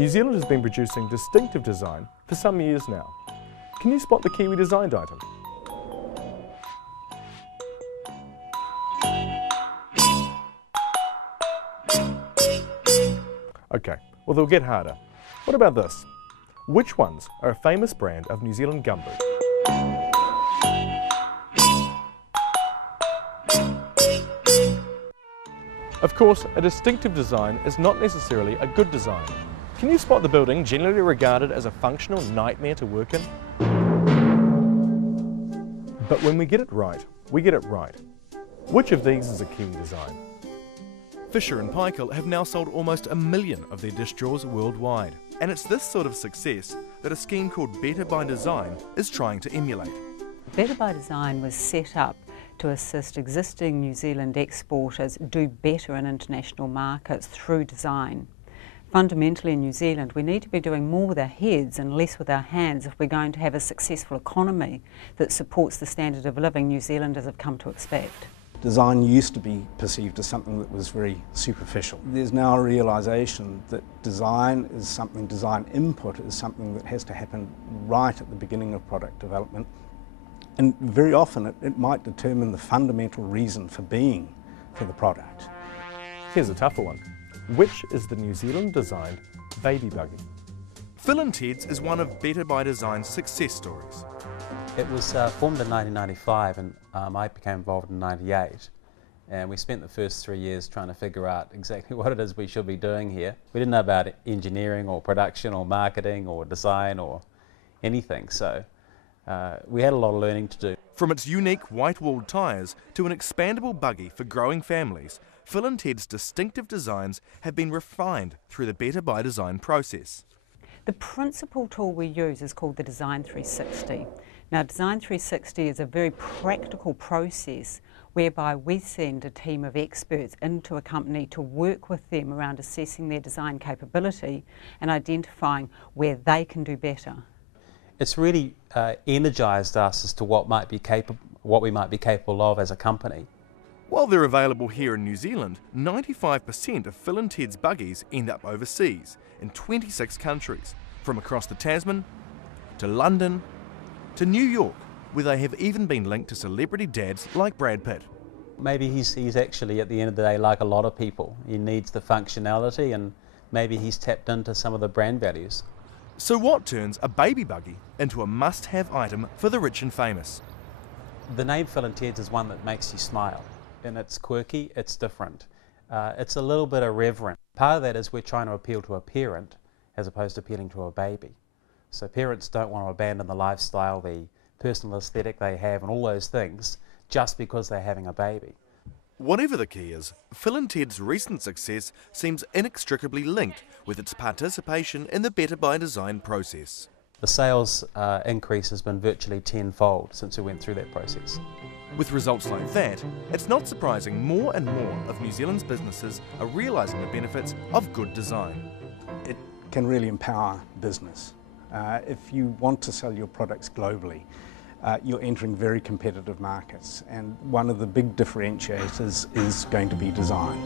New Zealand has been producing distinctive design for some years now. Can you spot the Kiwi designed item? Okay, well they'll get harder. What about this? Which ones are a famous brand of New Zealand gumboot? Of course, a distinctive design is not necessarily a good design. Can you spot the building generally regarded as a functional nightmare to work in? But when we get it right, we get it right. Which of these is a Kiwi design? Fisher & Paykel have now sold almost 1 million of their dish drawers worldwide. And it's this sort of success that a scheme called Better by Design is trying to emulate. Better by Design was set up to assist existing New Zealand exporters do better in international markets through design. Fundamentally in New Zealand we need to be doing more with our heads and less with our hands if we're going to have a successful economy that supports the standard of living New Zealanders have come to expect. Design used to be perceived as something that was very superficial. There's now a realisation that design input is something that has to happen right at the beginning of product development. And very often it might determine the fundamental reason for being for the product. Here's a tougher one. Which is the New Zealand designed baby buggy? Phil and Ted's is one of Better by Design's success stories. It was formed in 1995 and I became involved in 98, and we spent the first 3 years trying to figure out exactly what it is we should be doing here. We didn't know about engineering or production or marketing or design or anything, so we had a lot of learning to do. From its unique white-walled tyres to an expandable buggy for growing families, Phil and Ted's distinctive designs have been refined through the Better by Design process. The principal tool we use is called the Design 360. Now, Design 360 is a very practical process whereby we send a team of experts into a company to work with them around assessing their design capability and identifying where they can do better. It's really energised us as to what we might be capable of as a company. While they're available here in New Zealand, 95% of Phil and Ted's buggies end up overseas in 26 countries, from across the Tasman to London to New York, where they have even been linked to celebrity dads like Brad Pitt. Maybe he's actually, at the end of the day, like a lot of people. He needs the functionality, and maybe he's tapped into some of the brand values. So what turns a baby buggy into a must-have item for the rich and famous? The name Phil and Ted's is one that makes you smile, and it's quirky, it's different. It's a little bit irreverent. Part of that is we're trying to appeal to a parent as opposed to appealing to a baby. So parents don't want to abandon the lifestyle, the personal aesthetic they have and all those things just because they're having a baby. Whatever the key is, Phil and Ted's recent success seems inextricably linked with its participation in the Better by Design process. The sales increase has been virtually tenfold since we went through that process. With results like that, it's not surprising more and more of New Zealand's businesses are realising the benefits of good design. It can really empower business. If you want to sell your products globally, you're entering very competitive markets, and one of the big differentiators is going to be design.